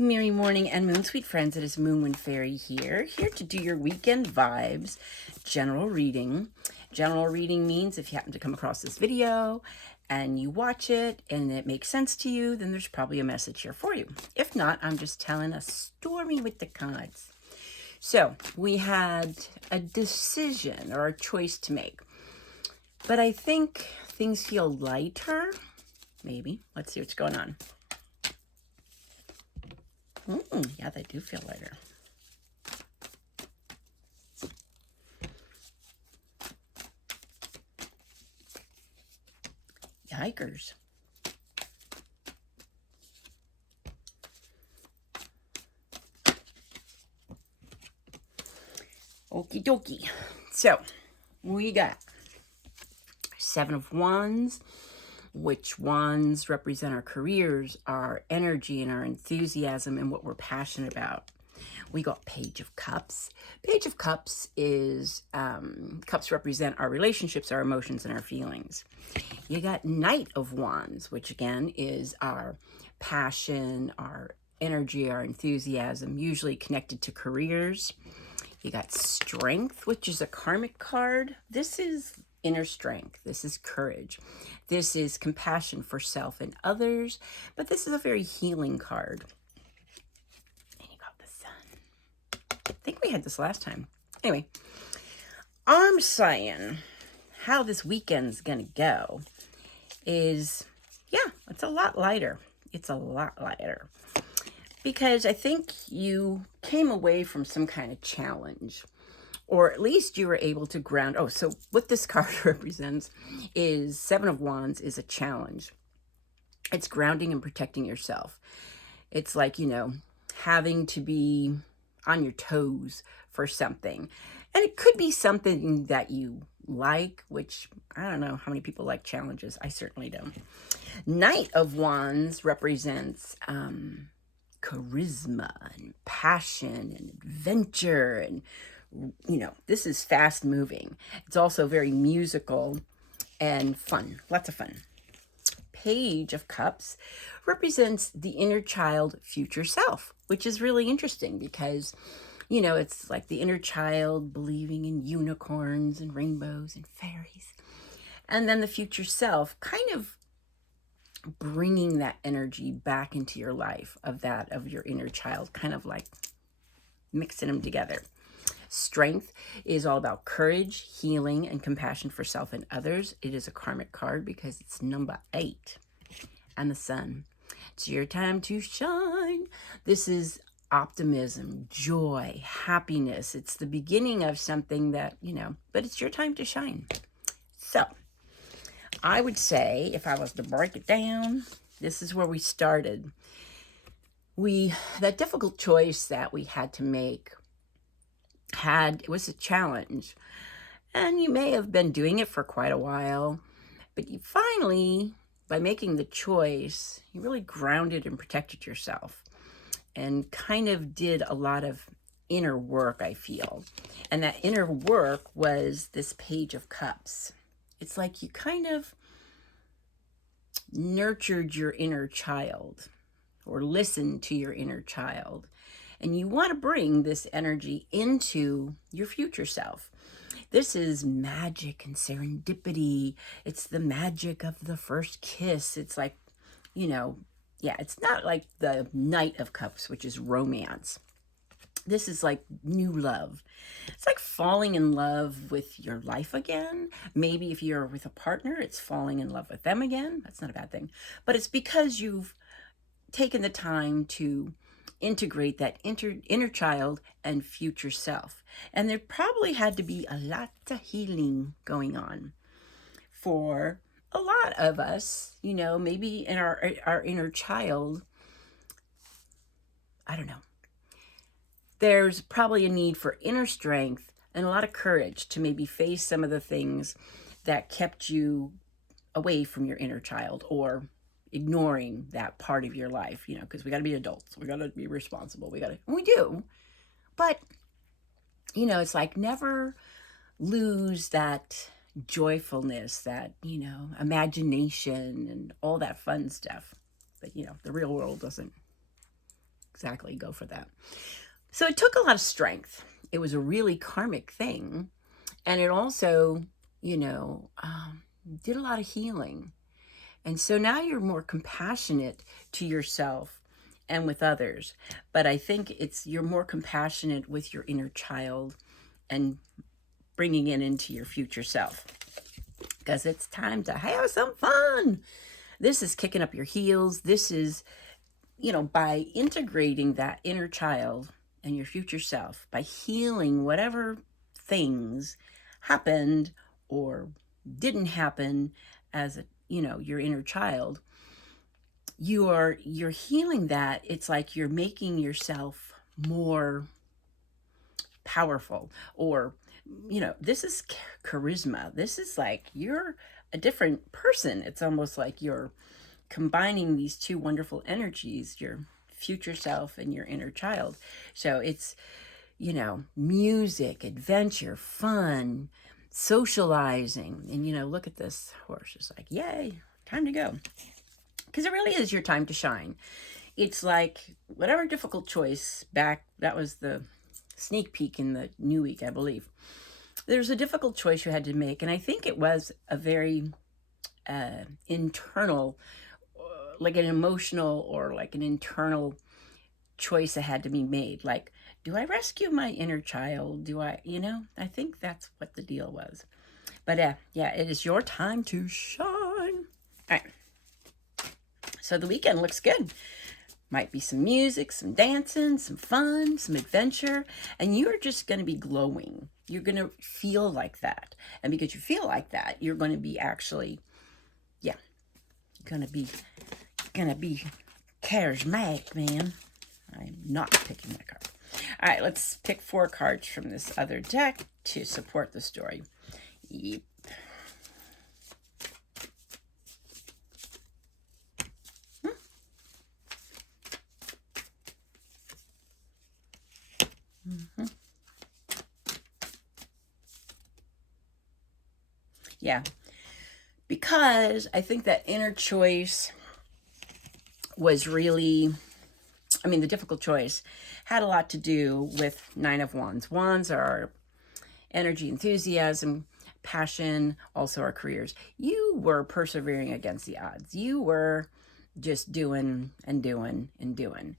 Merry morning and moon sweet friends. It is Moonwind Fairy here to do your weekend vibes general reading. General reading means if you happen to come across this video and you watch it and it makes sense to you, then there's probably a message here for you. If not, I'm just telling a story with the cards. So we had a decision or a choice to make, but I think things feel lighter. Maybe. Let's see what's going on. Yeah, they do feel lighter. Yikers. Okie dokie. So, we got Seven of Wands, which wands represent our careers, our energy, and our enthusiasm, and what we're passionate about. We got Page of Cups. Page of Cups is, cups represent our relationships, our emotions, and our feelings. You got Knight of Wands, which again is our passion, our energy, our enthusiasm, usually connected to careers. You got Strength, which is a karmic card. This is inner strength. This is courage. This is compassion for self and others, but this is a very healing card. And you got the Sun. I think we had this last time. Anyway, I'm saying how this weekend's gonna go is, yeah, it's a lot lighter. It's a lot lighter. Because I think you came away from some kind of challenge, or at least you were able to ground. Oh, so what this card represents is Seven of Wands is a challenge. It's grounding and protecting yourself. It's like, having to be on your toes for something. And it could be something that you like, which I don't know how many people like challenges. I certainly don't. Knight of Wands represents charisma and passion and adventure, and this is fast moving. It's also very musical and fun, lots of fun. Page of Cups represents the inner child, future self, which is really interesting because it's like the inner child believing in unicorns and rainbows and fairies, and then the future self kind of bringing that energy back into your life of your inner child, kind of like mixing them together. Strength is all about courage, healing, and compassion for self and others. It is a karmic card because it's number 8. And the Sun. It's your time to shine. This is optimism, joy, happiness. It's the beginning of something that, but it's your time to shine. So, I would say, if I was to break it down, this is where we started. That difficult choice that we had to make it was a challenge, and you may have been doing it for quite a while, but you finally, by making the choice, you really grounded and protected yourself and kind of did a lot of inner work, I feel. And that inner work was this Page of Cups. It's like you kind of nurtured your inner child or listened to your inner child. And you want to bring this energy into your future self. This is magic and serendipity. It's the magic of the first kiss. It's like, it's not like the Knight of Cups, which is romance. This is like new love. It's like falling in love with your life again. Maybe if you're with a partner, it's falling in love with them again. That's not a bad thing. But it's because you've taken the time to integrate that inner child and future self. And there probably had to be a lot of healing going on for a lot of us, maybe in our inner child. I don't know. There's probably a need for inner strength and a lot of courage to maybe face some of the things that kept you away from your inner child, or ignoring that part of your life, because we got to be adults. We got to be responsible. We do. But, it's like never lose that joyfulness, that, imagination and all that fun stuff. But, the real world doesn't exactly go for that. So it took a lot of strength. It was a really karmic thing. And it also, did a lot of healing. And so now you're more compassionate to yourself and with others. But I think you're more compassionate with your inner child and bringing it into your future self. Because it's time to have some fun. This is kicking up your heels. This is, by integrating that inner child and your future self, by healing whatever things happened or didn't happen as your inner child, you're healing that. It's like you're making yourself more powerful, or this is charisma. This is like you're a different person. It's almost like you're combining these two wonderful energies, your future self and your inner child. So it's music, adventure, fun, socializing. And look at this horse. It's like, yay, time to go. Because it really is your time to shine. It's like whatever difficult choice that was the sneak peek in the new week, I believe. There's a difficult choice you had to make. And I think it was a very internal, like an emotional or like an internal choice that had to be made. Like, do I rescue my inner child? Do I, I think that's what the deal was. But yeah, it is your time to shine. All right. So the weekend looks good. Might be some music, some dancing, some fun, some adventure, and you're just going to be glowing. You're going to feel like that. And because you feel like that, you're going to be actually, going to be charismatic, man. I'm not picking that card. All right, let's pick 4 cards from this other deck to support the story. Yep. Mm-hmm. Yeah, because I think that inner choice was really, the difficult choice had a lot to do with 9 of Wands. Wands are energy, enthusiasm, passion, also our careers. You were persevering against the odds. You were just doing and doing and doing.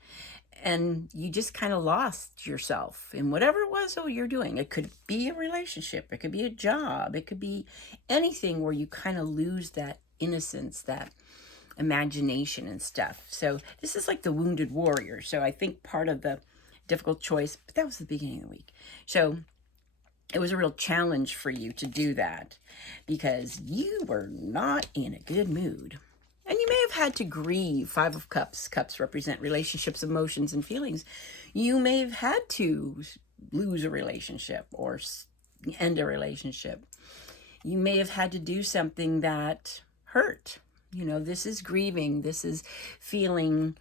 And you just kind of lost yourself in whatever it was you're doing. It could be a relationship. It could be a job. It could be anything where you kind of lose that innocence, that imagination and stuff. So this is like the wounded warrior. So I think part of the difficult choice, but that was the beginning of the week. So it was a real challenge for you to do that because you were not in a good mood. And you may have had to grieve. 5 of Cups. Cups represent relationships, emotions, and feelings. You may have had to lose a relationship or end a relationship. You may have had to do something that hurt. This is grieving. This is feeling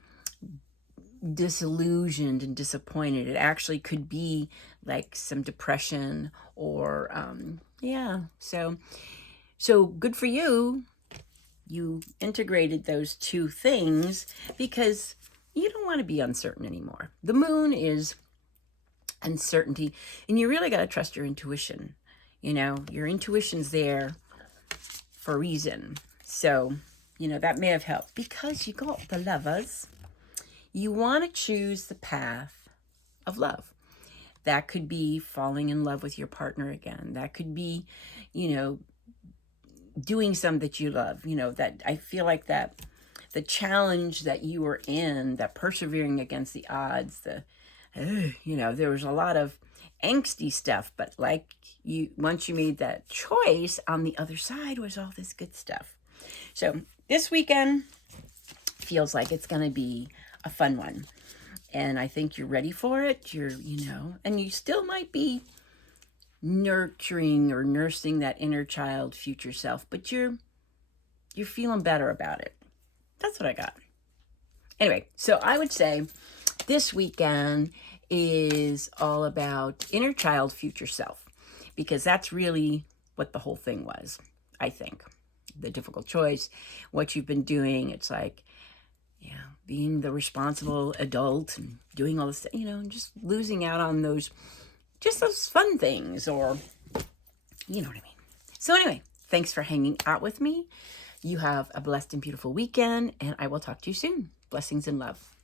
disillusioned and disappointed. It actually could be like some depression or, So good for you. You integrated those 2 things because you don't want to be uncertain anymore. The moon is uncertainty, and you really got to trust your intuition. Your intuition's there for a reason. So, that may have helped because you got the Lovers. You want to choose the path of love. That could be falling in love with your partner again. That could be, doing something that you love. That I feel like that the challenge that you were in, that persevering against the odds, there was a lot of angsty stuff, but once you made that choice, on the other side was all this good stuff. So this weekend feels like it's going to be a fun one. And I think you're ready for it. And you still might be nurturing or nursing that inner child, future self, but you're feeling better about it. That's what I got. Anyway, so I would say this weekend is all about inner child, future self, because that's really what the whole thing was, I think. The difficult choice, what you've been doing, it's like, Yeah, being the responsible adult and doing all this, you know, just losing out on those, just those fun things, or, you know what I mean. So anyway, thanks for hanging out with me. You have a blessed and beautiful weekend, and I will talk to you soon. Blessings and love.